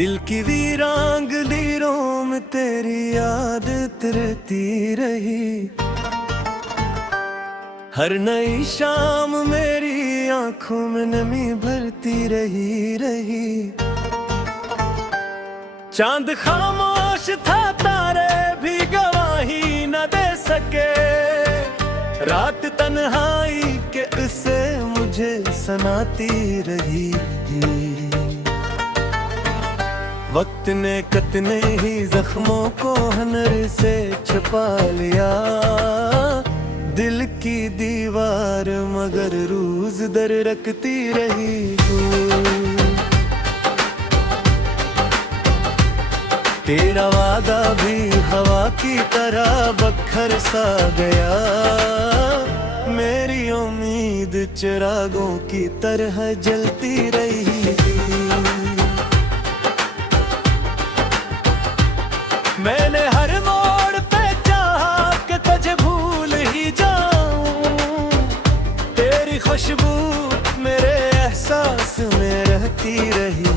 दिल की वीरांगलीरों में तेरी याद तिरती रही। हर नई शाम मेरी आंखों में नमी भरती रही। चांद खामोश था, तारे भी गवाही न दे सके। रात तन्हाई के उससे मुझे सनाती रही। वक्त ने कितने ही जख्मों को हनर से छुपा लिया। दिल की दीवार मगर रोज दर रखती रही। तेरा वादा भी हवा की तरह बखर सा गया। मेरी उम्मीद चिरागों की तरह जलती रही। मैंने हर मोड़ पे चाहा कि तुझे भूल ही जाऊं। तेरी खुशबू मेरे एहसास में रहती रही।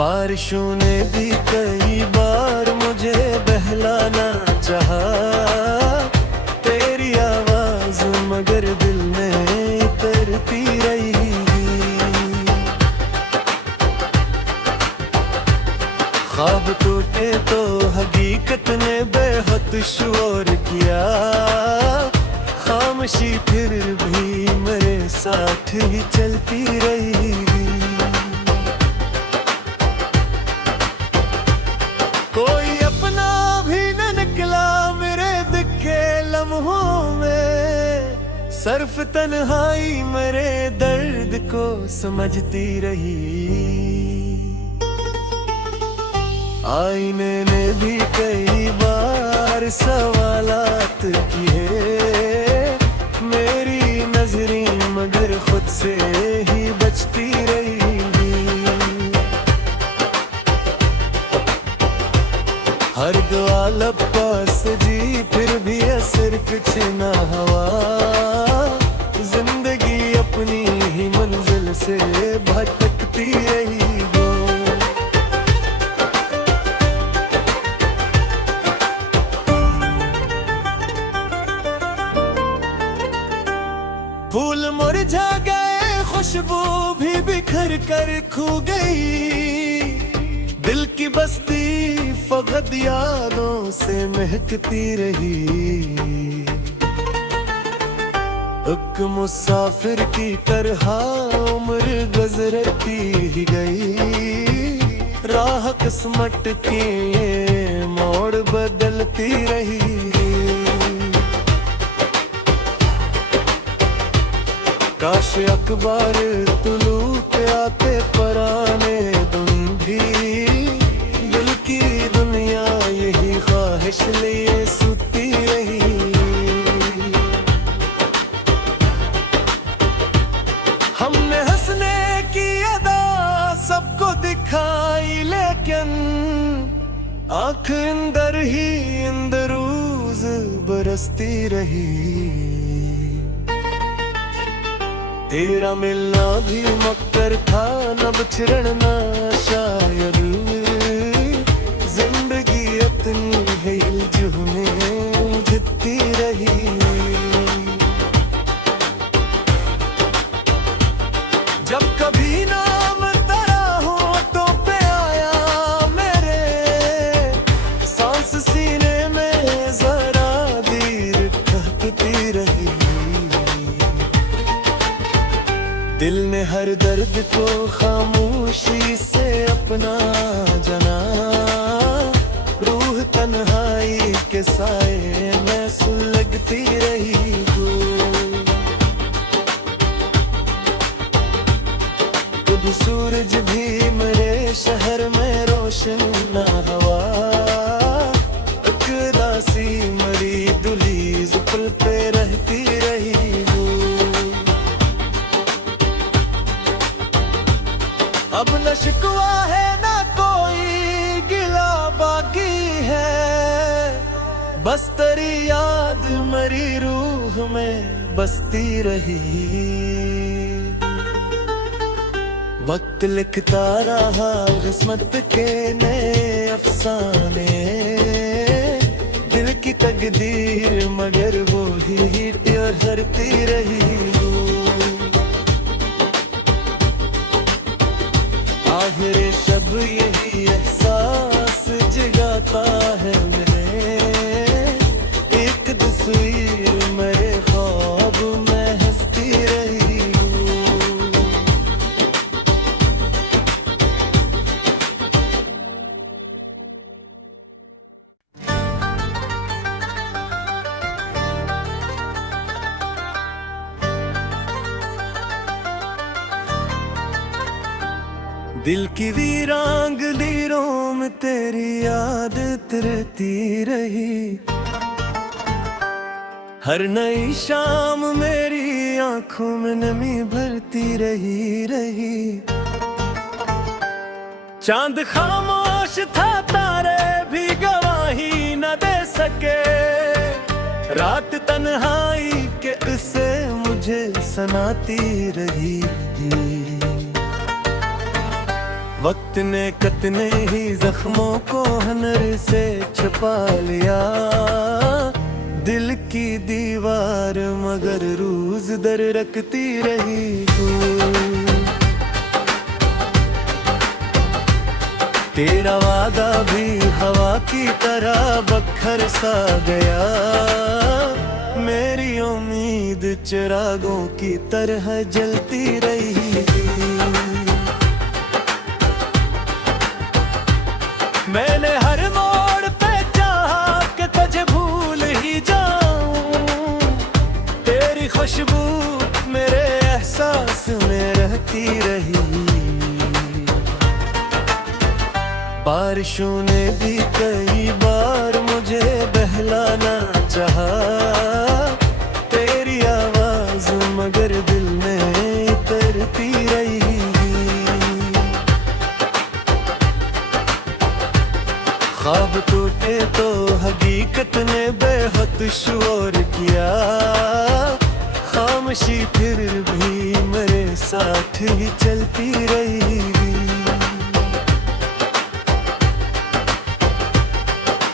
बारिशों ने भी कई बार मुझे बहलाना चाहा। तेरी आवाज मगर दिल में उतरती रही। ख्वाब टूटे तो हकीकत ने बेहद शोर किया। खामोशी फिर भी मेरे साथ ही चलती रही। कोई अपना भी न निकला मेरे दिखे लम्हों में। सिर्फ तन्हाई मेरे दर्द को समझती रही। आईने ने भी कई बार सवालात किए। मेरी नजरें मगर खुद से ही बचती रही। हर दुआ लब पास जी फिर भी असर कुछ ना हुआ। जिंदगी अपनी ही मंजिल से भटकती रही। फूल मुरझा गए, खुशबू भी बिखर कर खो गई। दिल की बस्ती फकत यादों से महकती रही। एक मुसाफिर की तरह उम्र गुजरती ही गई। राह किस्मत की मोड़ बदलती रही। काश अखबार तुलू पे आते पराने दिन भी। दिल की दुनिया यही ख्वाहिश लिए सुती रही। हमने हंसने की अदा सबको दिखाई, लेकिन आँख अंदर ही अंदर रोज बरसती रही। तेरा मिलना भी मक्कर था, न बिछड़ना शायद। जिंदगी इतनी है हिलजुल में उलझती रही। जब कभी नाम तेरा हो तो पे आया मेरे। सांस सीने में जरा देर कहती रही। दिल ने हर दर्द को खामोशी से अपना जना। रूह तन्हाई के साए में सुलगती रही। कभी सूरज भी मेरे शहर में रोशन ना हुआ। एक दासी मरी दुली जुल्फ पे रहती रही। अब न शिकवा है ना कोई गिला बाकी है। बस तेरी याद मेरी रूह में बसती रही। वक्त लिखता रहा किस्मत के नए अफसाने, दिल की तकदीर मगर वो ही हरती रही। आखिर शब यही एहसास जगाता है मेरे, एक तस्वीर मेरे ख्वाब में हंसती रही। दिल की वीरांग लीरों में तेरी याद तिरती रही, हर नई शाम मेरी आंखों में नमी भरती रही। चांद खामोश था, तारे भी गवाही न दे सके, रात तन्हाई के किस्से मुझे सुनाती रही। वक्त ने कितने ही जख्मों को हनर से छुपा लिया, दिल की दीवार मगर रोज दर रखती रही। तेरा वादा भी हवा की तरह बखर सा गया, मेरी उम्मीद चिरागों की तरह जलती रही। मैंने हर मोड़ पे चाहा कि तुझे भूल ही जाऊं, तेरी खुशबू मेरे एहसास में रहती रही। बारिशों ने भी कई बार मुझे बहलाना चाहा, तेरी आवाज मगर दिल में उतरती रही। ख्वाब टूटे तो हकीकत ने बेहद शोर किया, खामोशी फिर भी मेरे साथ ही चलती रही।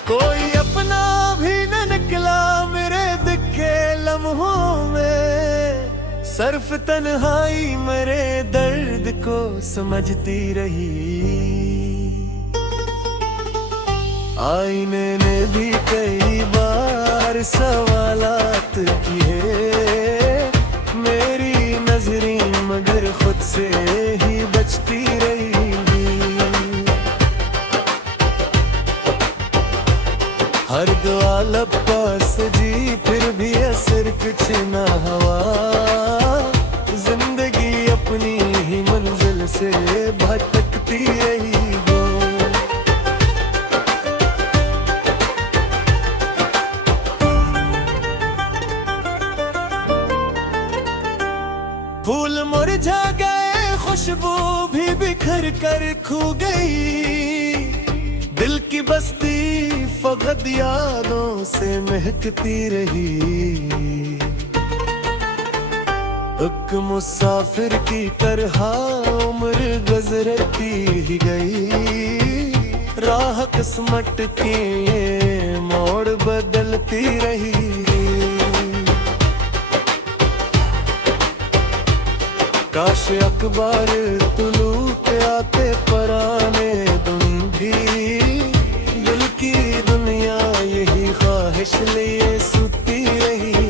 कोई अपना भी न निकला मेरे दिखे लम्हों में, सिर्फ तन्हाई मेरे दर्द को समझती रही। आईने ने भी कई बार सवालात किए, मेरी नजरें मगर खुद से ही बचती रही। हर दुआ लब पास जी फिर भी असर कुछ ना हुआ, जिंदगी अपनी ही मंजिल से भटकती रही। फूल मुरझा गए, खुशबू भी बिखर कर खो गई, दिल की बस्ती फकत यादों से महकती रही। एक मुसाफिर की तरह उम्र गुजरती ही गई, राह किस्मत की ये मोड़ बदलती रही। काश अखबार तुलू के आते पराने तुम भी, दिल की दुनिया यही ख्वाहिश लिए सुती रही।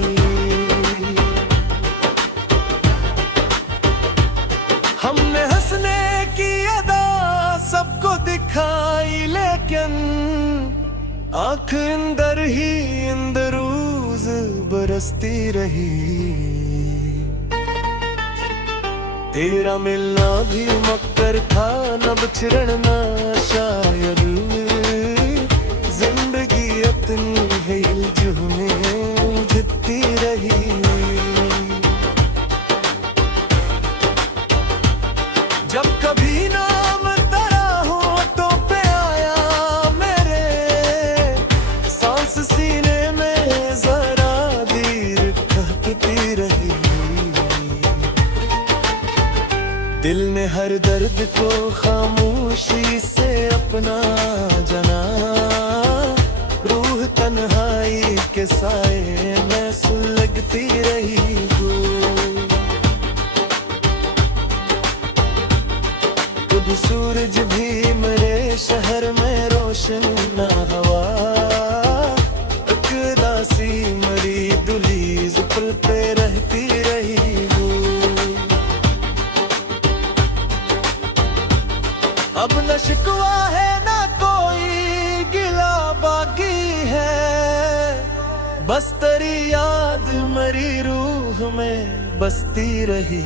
हमने हंसने की अदा सबको दिखाई, लेकिन आँख अंदर ही अंदरूज बरसती रही। तेरा मिलना भी मक्कर था, न बिछड़ना शायद, जिंदगी अपनी हिलजुल में उलझती रही। जब कभी नाम तेरा होठों पे आया मेरे, सांस सीने में जरा देर कहती रही। दिल मैंने हर दर्द को खामोशी से अपना जना, रूह तन्हाई के साए में सुलगती रही हूँ। कभी सूरज भी मेरे शहर में रोशन ना हवा, उदासी मरी दुली जुल्फ पे रहती रही हूँ। अब न शिकवा है ना कोई गिला बाकी है, बस तेरी याद मरी रूह में बसती रही।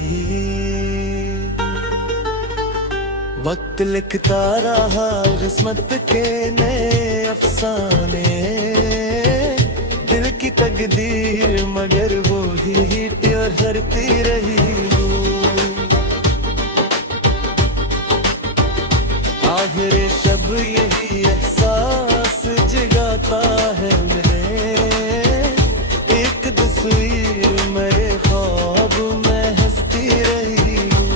वक्त लिखता रहा किस्मत के नए अफसाने, दिल की तकदीर मगर वो ही हरती रही हूँ। आखिर शब यही एहसास जगाता है मेरे, एक तस्वीर मेरे ख्वाब में हंसती रही हूँ।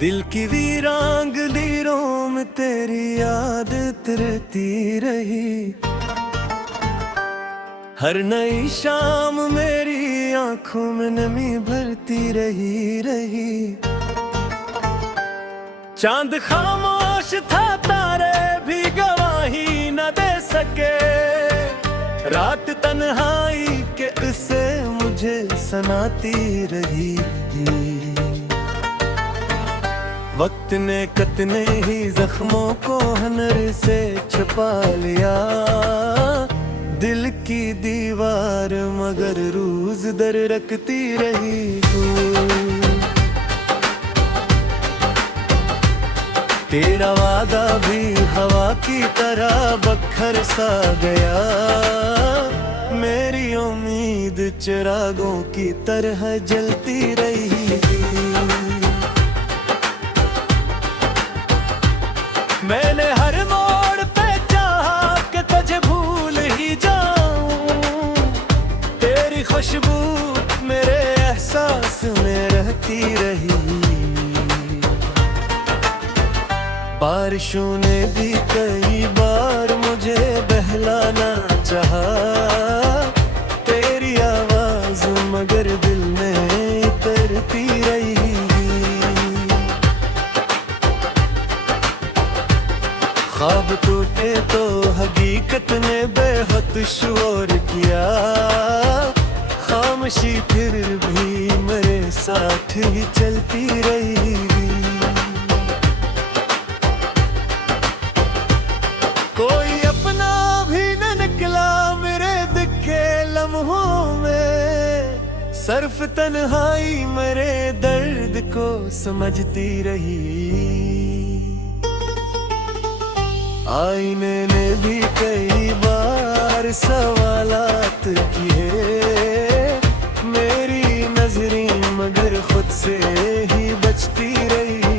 दिल की वीरांग नीरों में तेरी याद तरती रही, हर नई शाम मेरी आंखों में नमी भरती रही। चांद खामोश था, तारे भी गवाही न दे सके, रात तन्हाई के किस्से मुझे सुनाती रही। वक्त ने कितने ही जख्मों को हनर से छुपा लिया, दिल की दीवार मगर रोज दर रखती रही हूँ। तेरा वादा भी हवा की तरह बखर सा गया, मेरी उम्मीद चिरागों की तरह जलती रही। मैंने हर मोड़ पे चाहा कि तुझे भूल ही जाऊं, तेरी खुशबू मेरे एहसास में रहती रही। बारिशों ने भी कई बार मुझे बहलाना चाहा, तेरी आवाज मगर दिल में उतरती रही। ख्वाब टूटे तो हकीकत ने बेहद शोर किया, खामोशी फिर भी मेरे साथ ही चलती रही। कोई अपना भी न निकला मेरे दिल के लम्हों में, सिर्फ तन्हाई मेरे दर्द को समझती रही। आईने ने भी कई बार सवालात किए, मेरी नजरें मगर खुद से ही बचती रही।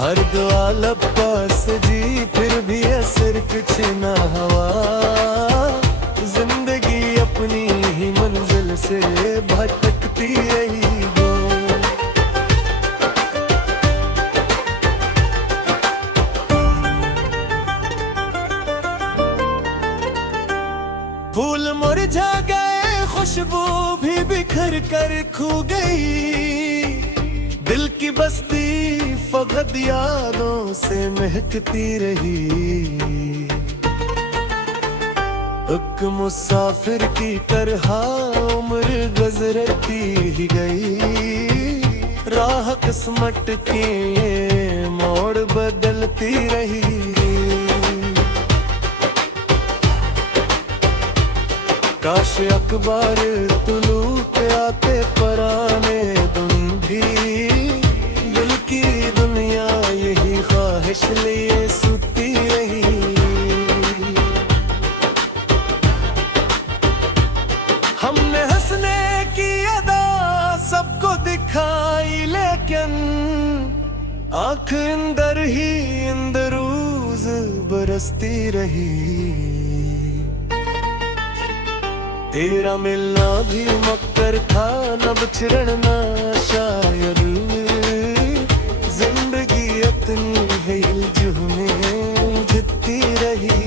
हर दुआ लब पास जी फिर भी असर कुछ ना हुआ, जिंदगी अपनी ही मंजिल से भटकती रही। फूल मुरझा गए, खुशबू भी बिखर कर खो गई, दिल की बस्ती फकत यादों से महकती रही। एक मुसाफिर की तरह उम्र गुजरती ही गई, राह किस्मत की मोड़ बदलती रही। काश अखबार तुलू पे आते पराने दिन भी, दिल की दुनिया यही ख्वाहिश लिए सुती रही। लेकिन आँख अंदर ही अंदर रोज बरसती रही। तेरा मिलना भी मक्कर था न बिछड़ना शायद, जिंदगी इतनी है में जितती रही।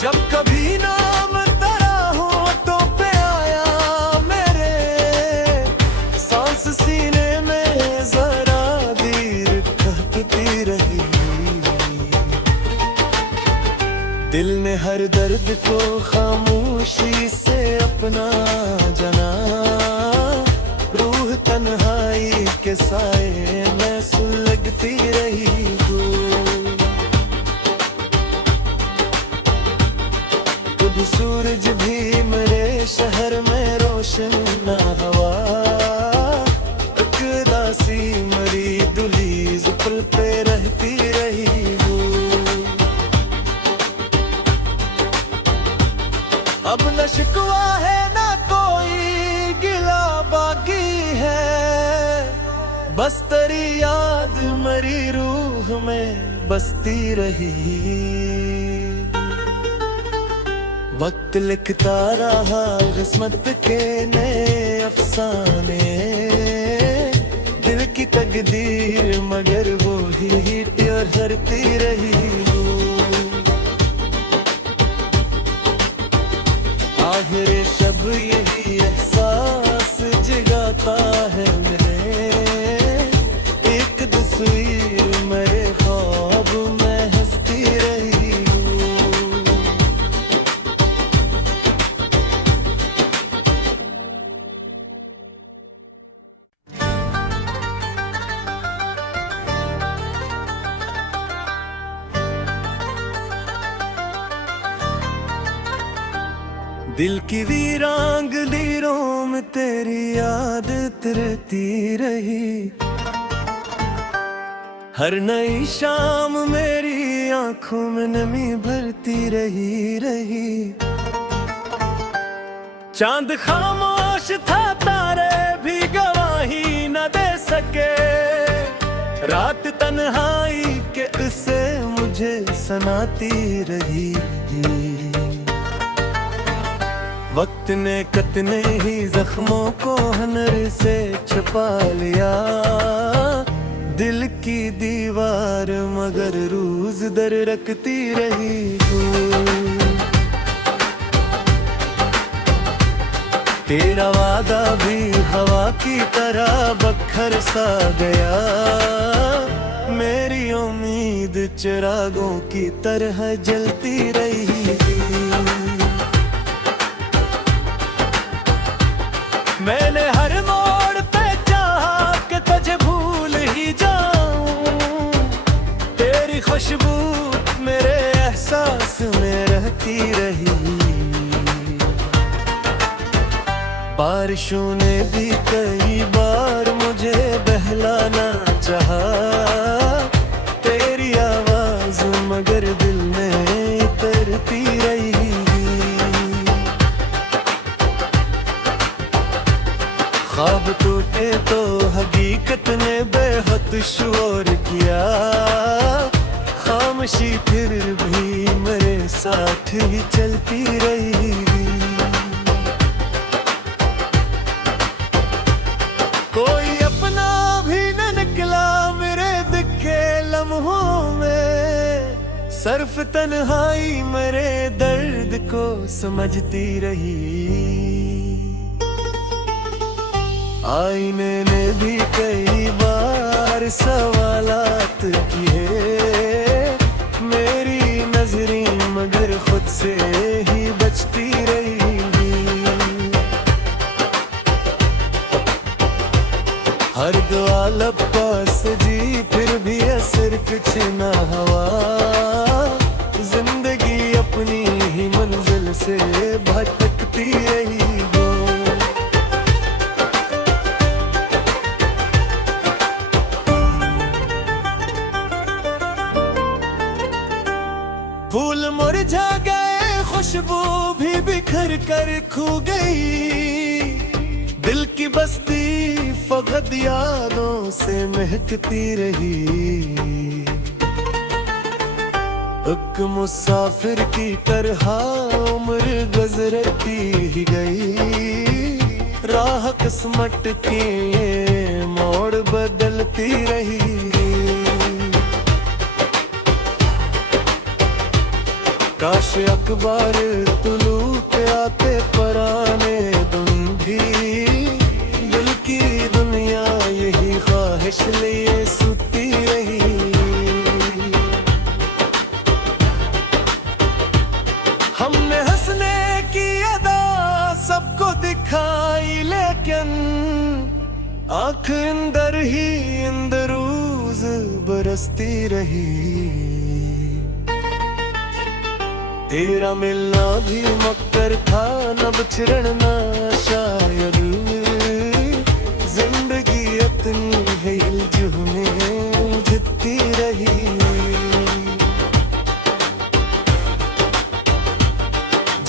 जब कभी नाम तेरा होठों पे आया मेरे, सांस सीने में जरा देर कहती रही। दिल ने हर दर्द को खामोशी से अपना जना, रूह तन्हाई के साए में सुलगती रही। कभी सूरज भी मेरे शहर में रोशन ना हवा, उदासी मरी दुली जुल्फ पे रहती रही। अब न शिकवा है ना कोई गिला बाकी है, बस तेरी याद मरी रूह में बसती रही। वक्त लिखता रहा किस्मत के नए अफसाने, दिल की तकदीर मगर वो ही हरती रही। आखिर शब यही एहसास जगाता है मेरे, एक तस्वीर मेरे ख्वाब में हंसती रही। दिल की वीरांग लीरों में तेरी याद तरती रही। हर नई शाम मेरी आंखों में नमी भरती रही। चांद खामोश था तारे भी गवाही न दे सके, रात तन्हाई के किस्से मुझे सुनाती रही। वक्त ने कितने ही जख्मों को हनर से छुपा लिया, दिल की दीवार मगर रोज दर रखती रही। तेरा वादा भी हवा की तरह बखर सा गया, मेरी उम्मीद चिरागों की तरह जलती रही। मैंने हर मोड़ पे चाहा कि तुझे भूल ही जाऊं, तेरी खुशबू मेरे एहसास में रहती रही। बारिशों ने भी कई बार मुझे बहलाना चाहा, तेरी आवाज मगर दिल में उतरती रही। ख्वाब टूटे तो हकीकत ने बेहद शोर किया, खामोशी फिर भी मेरे साथ ही चलती रही। कोई अपना भी न निकला मेरे दिखे लम्हों में, सिर्फ तन्हाई मेरे दर्द को समझती रही। आईने ने भी कई बार सवालात किए, मेरी नजरें मगर खुद से ही बचती रही। हर दुआ लब पास जी फिर भी असर कुछ ना हुआ, जिंदगी अपनी ही मंजिल से भटकती रही। फूल मुरझा गए, खुशबू भी बिखर कर खो गई, दिल की बस्ती फकत यादों से महकती रही। एक मुसाफिर की तरह उम्र गुजरती ही गई। राह किस्मत की ये मोड़ बदलती रही। काश अखबार तुलू पे आते पराने दिन भी। दिल की दुनिया यही ख्वाहिश लिए सुती रही। हमने हंसने की अदा सबको दिखाई, लेकिन आँख अंदर ही अंदरूज बरसती रही। तेरा मिलना भी मक्कर था, न बिछड़ना शायद। जिंदगी इतनी है हिलजुल में उलझती रही।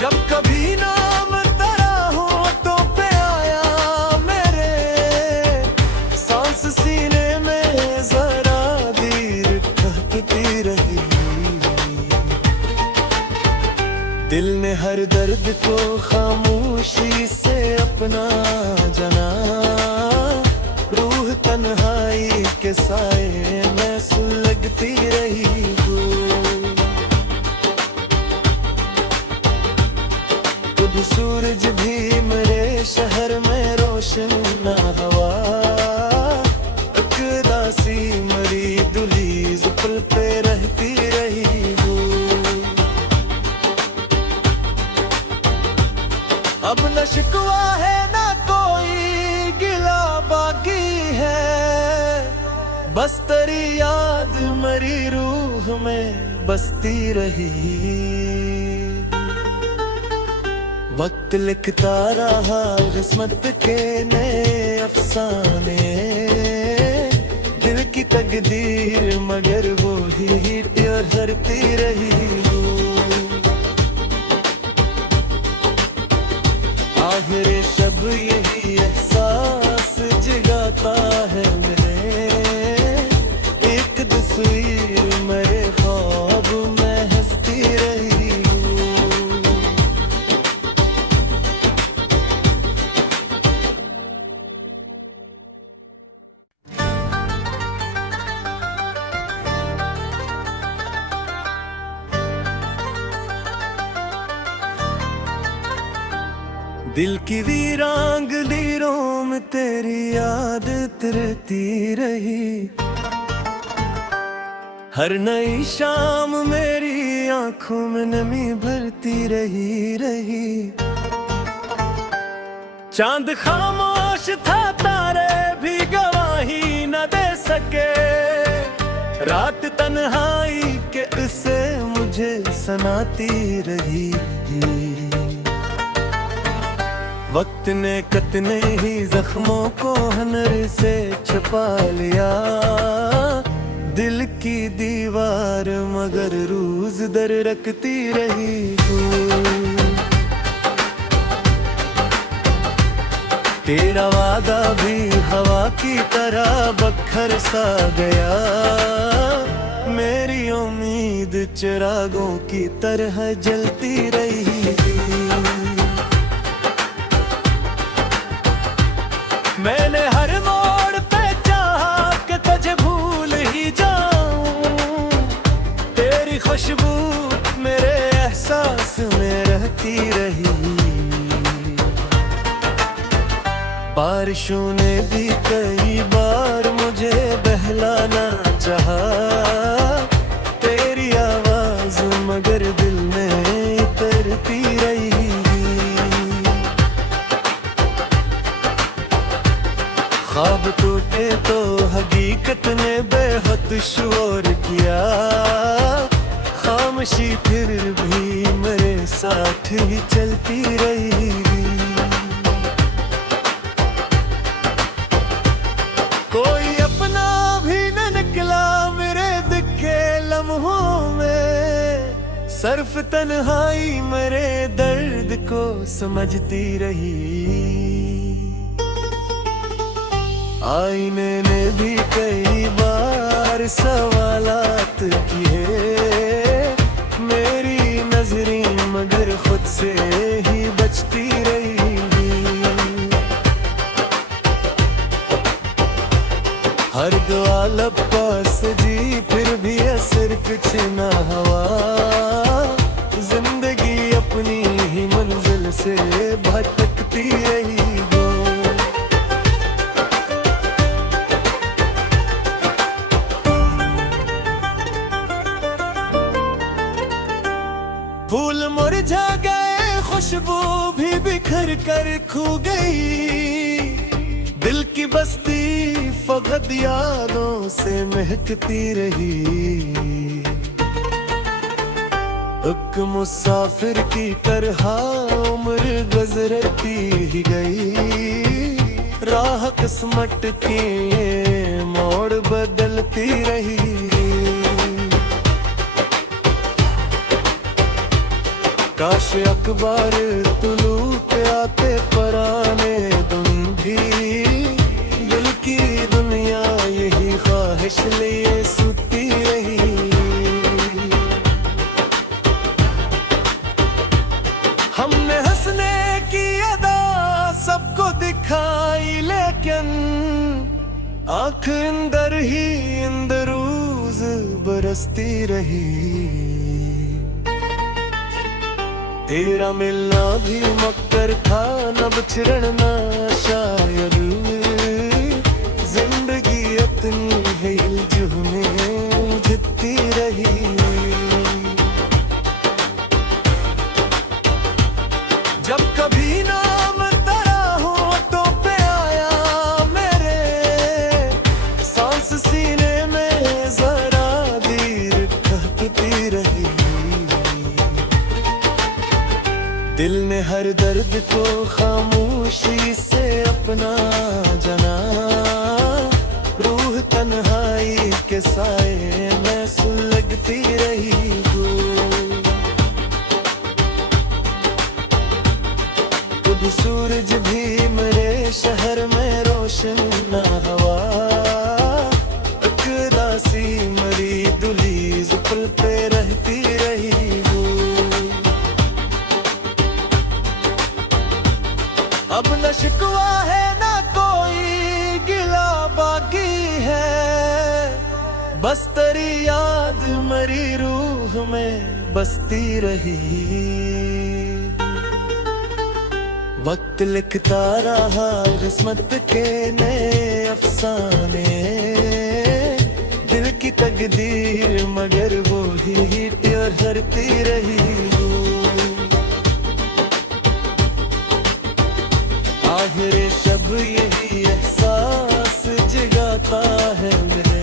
जब कभी नाम तेरा होठों पे आया मेरे, सांस सीने में जरा देर कहती रही। दिल ने हर दर्द को खामोशी से अपना जाना। रूह तन्हाई के साए में सुलगती रही। कभी सूरज भी मेरे शहर में रोशन ना हवा। एक दासी मरी दुली जुल्फ पे रहती रही। अब न शिकवा है ना कोई गिला बाकी है। बस तेरी याद मरी रूह में बसती रही। वक्त लिखता रहा किस्मत के नए अफसाने। दिल की तकदीर मगर वो ही हरती रही। आखिर शब यही एहसास जगाता है मेरे। एक तस्वीर मेरे ख्वाब में हंसती रही। दिल की वीरांगलीरों में तेरी याद तिरती रही। हर नई शाम मेरी आंखों में नमी भरती रही। चांद खामोश था, तारे भी गवाही न दे सके। रात तन्हाई के किस्से मुझे सुनाती रही। वक्त ने कितने ही जख्मों को हनर से छुपा लिया। दिल की दीवार मगर रोज दर रखती रही। तेरा वादा भी हवा की तरह बखर सा गया। मेरी उम्मीद चिरागों की तरह जलती रही। मैंने हर मोड़ पे चाहा कि तुझे भूल ही जाऊं। तेरी खुशबू मेरे एहसास में रहती रही। बारिशों ने भी कई बार मुझे बहलाना चाहा। तेरी आवाज मगर दिल में उतरती रही। ख्वाब टूटे तो हकीकत ने बेहद शोर किया। खामोशी फिर भी मेरे साथ ही चलती रही। कोई अपना भी न निकला मेरे दिखे लम्हों में। सिर्फ तन्हाई मेरे दर्द को समझती रही। आईने ने भी कई बार सवालात किए, मेरी नजरें मगर खुद से ही बचती रही। हर दुआ लब पास जी फिर भी असर कुछ ना हुआ, जिंदगी अपनी ही मंजिल से भटकती रही। फूल मुरझा गए, खुशबू भी बिखर कर खो गई, दिल की बस्ती फकत यादों से महकती रही। एक मुसाफिर की तरह उम्र गुजरती ही गई, राह किस्मत की मोड़ बदलती रही। काश अखबार तुलू पे आते पराने दिन भी, दिल की दुनिया यही ख्वाहिश लिए सुती रही। हमने हंसने की अदा सबको दिखाई, लेकिन आँख अंदर ही अंदरूज बरसती रही। तेरा मिलना भी मक्कर था, न बिछड़ना शायद, जिंदगी इतनी है हिलजुल में उलझती रही। जब कभी नाम तेरा होठों पे आया मेरे, सांस सीने में जरा देर कहती रही। दिल ने हर दर्द को खामोशी से अपना जना, रूह तन्हाई के साए में सुलगती रही। कभी सूरज भी मेरे शहर में रोशन ना हुआ, एक दासी मरी दुली जुल्फ पे रहती रही। अब न शिकवा है न कोई गिला बाकी है, बस तेरी याद मेरी रूह में बसती रही। वक्त लिखता रहा किस्मत के नए अफसाने, दिल की तकदीर मगर वो ही ठहरती रही। आखिर शब यही एहसास जगाता है मेरे,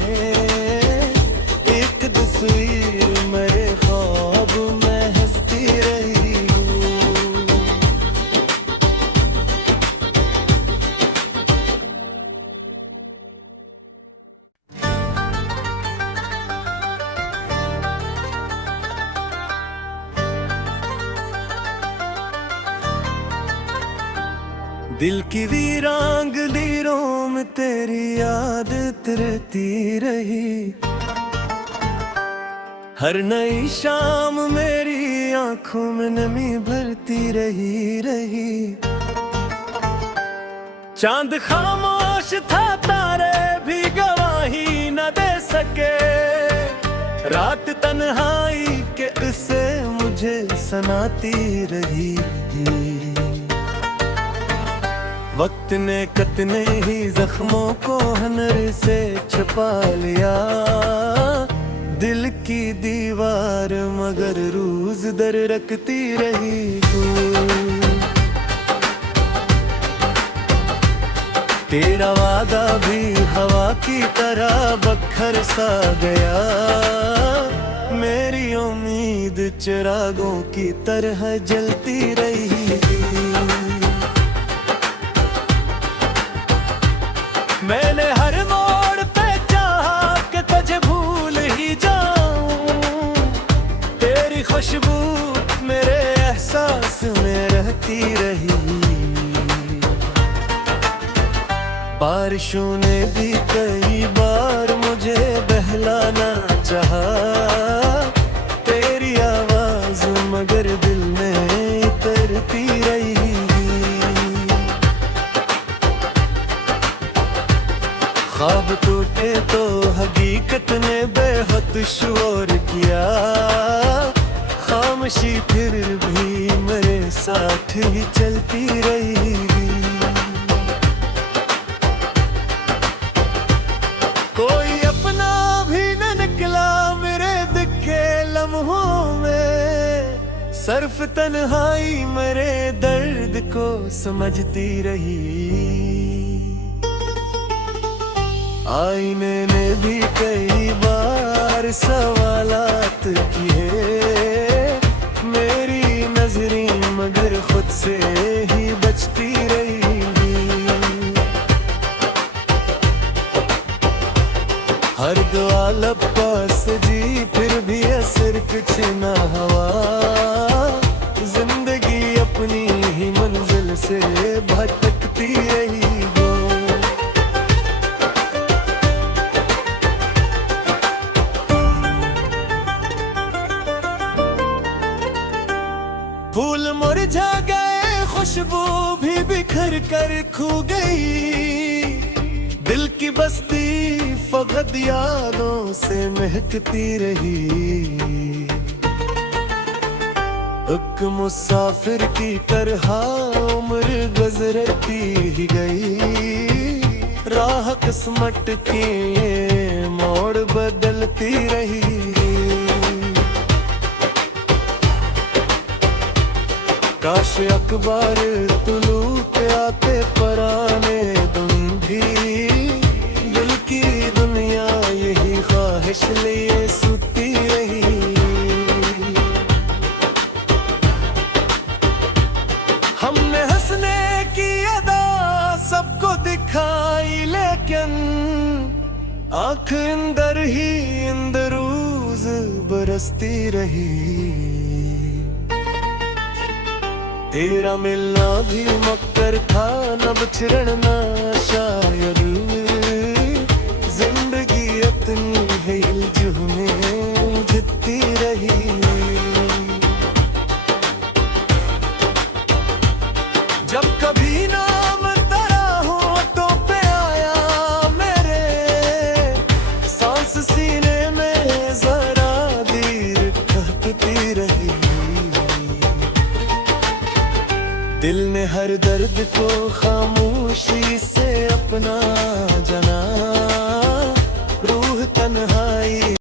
एक तस्वीर मेरे ख्वाब में हंसती रही। दिल की वीरांग लीरों में तेरी याद तरती रही, हर नई शाम मेरी आंखों में नमी भरती रही। चांद खामोश था, तारे भी गवाही न दे सके, रात तन्हाई के किस्से मुझे सुनाती रही। वक्त ने कितने ही जख्मों को हनर से छुपा लिया, दिल की दीवार मगर रोज दर रखती रही। तेरा वादा भी हवा की तरह बखर सा गया, मेरी उम्मीद चिरागों की तरह जलती रही। मैंने हर मोड़ पे चाहा कि तुझे भूल ही जाऊं, तेरी खुशबू मेरे एहसास में रहती रही। बारिशों ने भी कई बार मुझे बहलाना चाहा, तेरी आवाज मगर दिल में उतरती रही। ख्वाब टूटे तो हकीकत ने बेहद शोर किया, खामोशी फिर भी मेरे साथ ही चलती रही। कोई अपना भी न निकला मेरे दिखे लम्हों में, सिर्फ तन्हाई मेरे दर्द को समझती रही। आईने ने भी कई बार सवालात किए, मेरी नजरें मगर खुद से ही बचती रही। हर दुआ लब पास जी फिर भी असर कुछ ना हुआ, जिंदगी अपनी ही मंजिल से भटकती रही। फूल मुरझा गए, खुशबू भी बिखर कर खो गई, दिल की बस्ती फकत यादों से महकती रही। एक मुसाफिर की तरह उम्र गुजरती ही गई, राह किस्मत की ये मोड़ बदलती रही। काश अखबार तुलू पे आते पराने दिन भी, दिल की दुनिया यही ख्वाहिश लिए सुती रही। हमने हंसने की अदा सबको दिखाई, लेकिन आँख अंदर ही अंदरूज बरसती रही। तेरा मिलना भी मक्कर था, न बिछड़ना शायद, जिंदगी इतनी है हिलजुल में उलझती रही। जब कभी नाम तेरा होठों पे आया मेरे, सांस सीने में जरा देर कहती रही। दिल ने हर दर्द को खामोशी